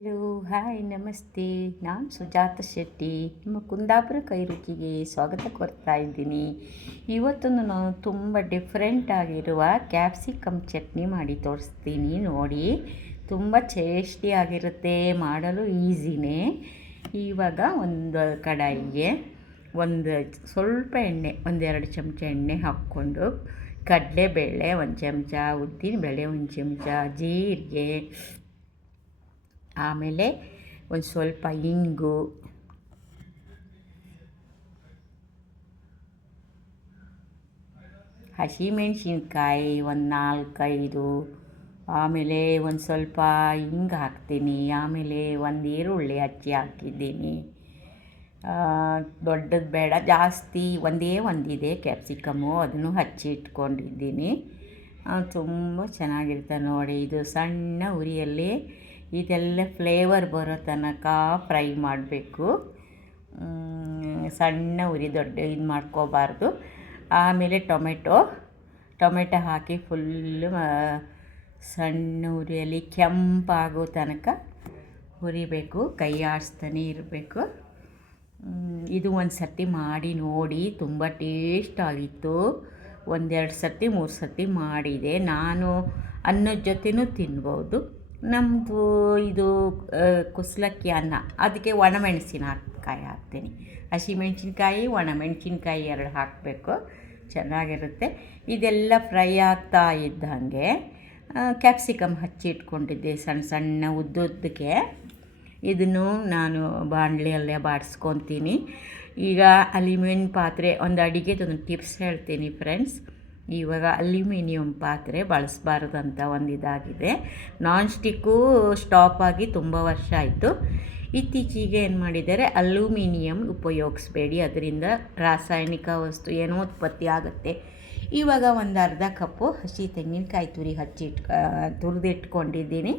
Hello, hi, ನಮಸ್ತೆ. ನಾನು ಸುಜಾತ ಶೆಟ್ಟಿ. ನಿಮ್ಮ ಕುಂದಾಪುರ ಕೈ ರುಚಿಗೆ ಸ್ವಾಗತ ಕೋರ್ತಾ ಇದ್ದೀನಿ. ಇವತ್ತು ನಾನು ತುಂಬ ಡಿಫ್ರೆಂಟ್ ಆಗಿರುವ ಕ್ಯಾಪ್ಸಿಕಮ್ ಚಟ್ನಿ ಮಾಡಿ ತೋರಿಸ್ತೀನಿ ನೋಡಿ. ತುಂಬ ಟೇಸ್ಟಿಯಾಗಿರುತ್ತೆ, ಮಾಡಲು ಈಸಿನೇ. ಇವಾಗ ಒಂದು ಕಡಾಯಿಗೆ ಒಂದು ಸ್ವಲ್ಪ ಎಣ್ಣೆ, ಒಂದೆರಡು ಚಮಚ ಎಣ್ಣೆ ಹಾಕ್ಕೊಂಡು ಕಡಲೆಬೇಳೆ ಒಂದು ಚಮಚ, ಉದ್ದಿನಬೇಳೆ ಒಂದು ಚಮಚ, ಜೀರಿಗೆ, ಆಮೇಲೆ ಒಂದು ಸ್ವಲ್ಪ ಇಂಗು, ಹಸಿಮೆಣ್ಸಿನ್ಕಾಯಿ ಒಂದು 4-5, ಆಮೇಲೆ ಒಂದು ಸ್ವಲ್ಪ ಹಿಂಗೆ ಹಾಕ್ತೀನಿ. ಆಮೇಲೆ ಒಂದು ಈರುಳ್ಳಿ ಹಚ್ಚಿ ಹಾಕಿದ್ದೀನಿ. ದೊಡ್ಡದು ಬೇಡ, ಜಾಸ್ತಿ ಒಂದೇ ಒಂದಿದೆ ಕ್ಯಾಪ್ಸಿಕಮ್ಮು, ಅದನ್ನು ಹಚ್ಚಿ ಇಟ್ಕೊಂಡಿದ್ದೀನಿ. ತುಂಬ ಚೆನ್ನಾಗಿರುತ್ತೆ ನೋಡಿ. ಇದು ಸಣ್ಣ ಉರಿಯಲ್ಲಿ ಇದೆಲ್ಲ ಫ್ಲೇವರ್ ಬರೋ ತನಕ ಫ್ರೈ ಮಾಡಬೇಕು. ಸಣ್ಣ ಉರಿ, ದೊಡ್ಡ ಇದು ಮಾಡ್ಕೋಬಾರ್ದು. ಆಮೇಲೆ ಟೊಮೆಟೊ ಹಾಕಿ ಫುಲ್ಲು ಸಣ್ಣ ಉರಿಯಲ್ಲಿ ಕೆಂಪಾಗೋ ತನಕ ಹುರಿಬೇಕು, ಕೈ ಆಡಿಸ್ತಾನೆ ಇರಬೇಕು. ಇದು ಒಂದು ಸರ್ತಿ ಮಾಡಿ ನೋಡಿ, ತುಂಬ ಟೇಸ್ಟ್ ಆಗಿತ್ತು. 1-2 ಸರ್ತಿ 3 ಸರ್ತಿ ಮಾಡಿದೆ ನಾನು. ಅನ್ನದ ಜೊತೆನೂ ತಿನ್ಬೋದು. ನಮ್ಮದು ಇದು ಕುಸಲಕ್ಕಿ ಅನ್ನ, ಅದಕ್ಕೆ ಒಣಮೆಣಸಿನಕಾಯಿ ಹಾಕ್ತೀನಿ. ಹಸಿಮೆಣ್ಸಿನ್ಕಾಯಿ, ಒಣಮೆಣ್ಸಿನ್ಕಾಯಿ 2 ಹಾಕಬೇಕು, ಚೆನ್ನಾಗಿರುತ್ತೆ. ಇದೆಲ್ಲ ಫ್ರೈ ಆಗ್ತಾ ಇದ್ದಂಗೆ ಕ್ಯಾಪ್ಸಿಕಮ್ ಹಚ್ಚಿ ಇಟ್ಕೊಂಡಿದ್ದೆ ಸಣ್ಣ ಸಣ್ಣ ಉದ್ದುದ್ದಕ್ಕೆ. ಇದನ್ನು ನಾನು ಬಾಣಲೆಯಲ್ಲೇ ಬಾಡಿಸ್ಕೊತೀನಿ. ಈಗ ಅಲ್ಯೂಮಿನಿಯಂ ಪಾತ್ರೆ, ಒಂದು ಅಡುಗೆದೊಂದು ಟಿಪ್ಸ್ ಹೇಳ್ತೀನಿ ಫ್ರೆಂಡ್ಸ್. ಇವಾಗ ಅಲ್ಯೂಮಿನಿಯಂ ಪಾತ್ರೆ ಬಳಸಬಾರ್ದಂತ ಒಂದು ಇದಾಗಿದೆ. ನಾನ್ ಸ್ಟಿಕ್ಕು ಸ್ಟಾಪ್ ಆಗಿ ತುಂಬ ವರ್ಷ ಆಯಿತು. ಇತ್ತೀಚೆಗೆ ಏನು ಮಾಡಿದ್ದಾರೆ, ಅಲ್ಯೂಮಿನಿಯಂ ಉಪಯೋಗಿಸ್ಬೇಡಿ, ಅದರಿಂದ ರಾಸಾಯನಿಕ ವಸ್ತು ಏನೋ ಉತ್ಪತ್ತಿ ಆಗುತ್ತೆ. ಇವಾಗ ಒಂದು ಅರ್ಧ ಕಪ್ಪು ಹಸಿ ತೆಂಗಿನಕಾಯಿ ತುರಿದಿಟ್ಕೊಂಡಿದ್ದೀನಿ.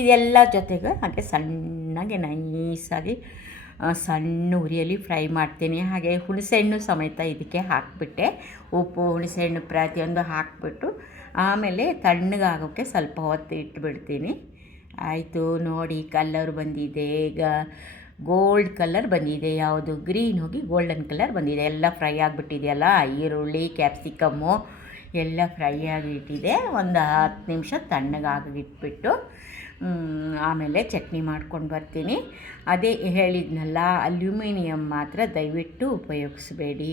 ಇದೆಲ್ಲ ಜೊತೆಗೆ ಹಾಗೆ ಸಣ್ಣಗೆ ನೈಸಾಗಿ ಸಣ್ಣ ಉರಿಯಲ್ಲಿ ಫ್ರೈ ಮಾಡ್ತೀನಿ. ಹಾಗೆ ಹುಣಸೆಹಣ್ಣು ಸಮೇತ ಇದಕ್ಕೆ ಹಾಕಿಬಿಟ್ಟೆ. ಉಪ್ಪು, ಹುಣಸೆಹಣ್ಣು ಪ್ರತಿಯೊಂದು ಹಾಕಿಬಿಟ್ಟು ಆಮೇಲೆ ತಣ್ಣಗಾಗೋಕ್ಕೆ ಸ್ವಲ್ಪ ಹೊತ್ತು ಇಟ್ಬಿಡ್ತೀನಿ. ಆಯಿತು ನೋಡಿ, ಕಲರ್ ಬಂದಿದೆ. ಈಗ ಗೋಲ್ಡ್ ಕಲರ್ ಬಂದಿದೆ, ಯಾವುದು ಗ್ರೀನ್ ಹೋಗಿ ಗೋಲ್ಡನ್ ಕಲರ್ ಬಂದಿದೆ. ಎಲ್ಲ ಫ್ರೈ ಆಗಿಬಿಟ್ಟಿದೆಯಲ್ಲ, ಈರುಳ್ಳಿ, ಕ್ಯಾಪ್ಸಿಕಮ್ಮು ಎಲ್ಲ ಫ್ರೈ ಆಗಿಟ್ಟಿದೆ. ಒಂದು 10 ನಿಮಿಷ ತಣ್ಣಗಾಗಿಟ್ಬಿಟ್ಟು ಆಮೇಲೆ ಚಟ್ನಿ ಮಾಡ್ಕೊಂಡು ಬರ್ತೀನಿ. ಅದೇ ಹೇಳಿದ್ನಲ್ಲ, ಅಲ್ಯೂಮಿನಿಯಂ ಮಾತ್ರ ದಯವಿಟ್ಟು ಉಪಯೋಗಿಸ್ಬೇಡಿ,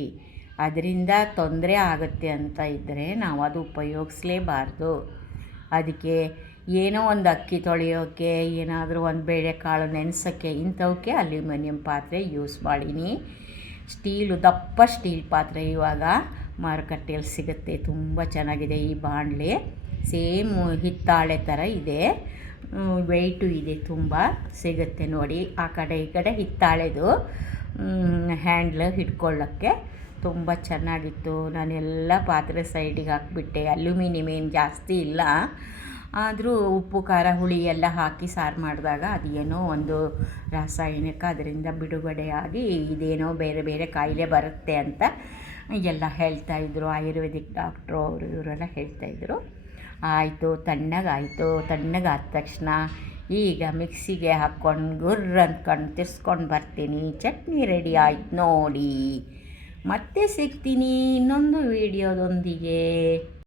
ಅದರಿಂದ ತೊಂದರೆ ಆಗುತ್ತೆ ಅಂತ ಇದ್ದರೆ ನಾವು ಅದು ಉಪಯೋಗಿಸಲೇಬಾರ್ದು. ಅದಕ್ಕೆ ಏನೋ ಒಂದು ಅಕ್ಕಿ ತೊಳೆಯೋಕ್ಕೆ, ಏನಾದರೂ ಒಂದು ಬೇಳೆಕಾಳು ನೆನೆಸೋಕ್ಕೆ, ಇಂಥವಕ್ಕೆ ಅಲ್ಯೂಮಿನಿಯಂ ಪಾತ್ರೆ ಯೂಸ್ ಮಾಡೀನಿ. ದಪ್ಪ ಸ್ಟೀಲ್ ಪಾತ್ರೆ ಇವಾಗ ಮಾರುಕಟ್ಟೆಯಲ್ಲಿ ಸಿಗುತ್ತೆ, ತುಂಬ ಚೆನ್ನಾಗಿದೆ. ಈ ಬಾಣಲೆ ಸೇಮ್ ಹಿತ್ತಾಳೆ ಥರ ಇದೆ, ವೆಯ್ಟು ಇದೆ, ತುಂಬ ಸಿಗುತ್ತೆ ನೋಡಿ. ಆ ಕಡೆ ಈ ಕಡೆ ಹಿತ್ತಾಳೆದು ಹ್ಯಾಂಡ್ಲ್ ಹಿಡ್ಕೊಳ್ಳೋಕ್ಕೆ ತುಂಬ ಚೆನ್ನಾಗಿತ್ತು. ನಾನೆಲ್ಲ ಪಾತ್ರೆ ಸೈಡಿಗೆ ಹಾಕಿಬಿಟ್ಟೆ. ಅಲ್ಯೂಮಿನಿಯಂ ಏನು ಜಾಸ್ತಿ ಇಲ್ಲ, ಆದರೂ ಉಪ್ಪು, ಖಾರ, ಹುಳಿ ಎಲ್ಲ ಹಾಕಿ ಸಾರು ಮಾಡಿದಾಗ ಅದೇನೋ ಒಂದು ರಾಸಾಯನಿಕ ಅದರಿಂದ ಬಿಡುಗಡೆಯಾಗಿ ಇದೇನೋ ಬೇರೆ ಬೇರೆ ಕಾಯಿಲೆ ಬರುತ್ತೆ ಅಂತ ಎಲ್ಲ ಹೇಳ್ತಾಯಿದ್ರು. ಆಯುರ್ವೇದಿಕ್ ಡಾಕ್ಟ್ರು ಅವರು ಇವರೆಲ್ಲ ಹೇಳ್ತಾಯಿದ್ರು. ಆಯಿತು, ತಣ್ಣಗಾದ ತಕ್ಷಣ ಈಗ ಮಿಕ್ಸಿಗೆ ಹಾಕ್ಕೊಂಡು ಗುರ್ರ್ ಅಂದ್ಕೊಂಡು ತಿರ್ಸ್ಕೊಂಡು ಬರ್ತೀನಿ. ಚಟ್ನಿ ರೆಡಿ ಆಯ್ತು ನೋಡಿ. ಮತ್ತೆ ಸಿಗ್ತೀನಿ ಇನ್ನೊಂದು ವೀಡಿಯೋದೊಂದಿಗೆ.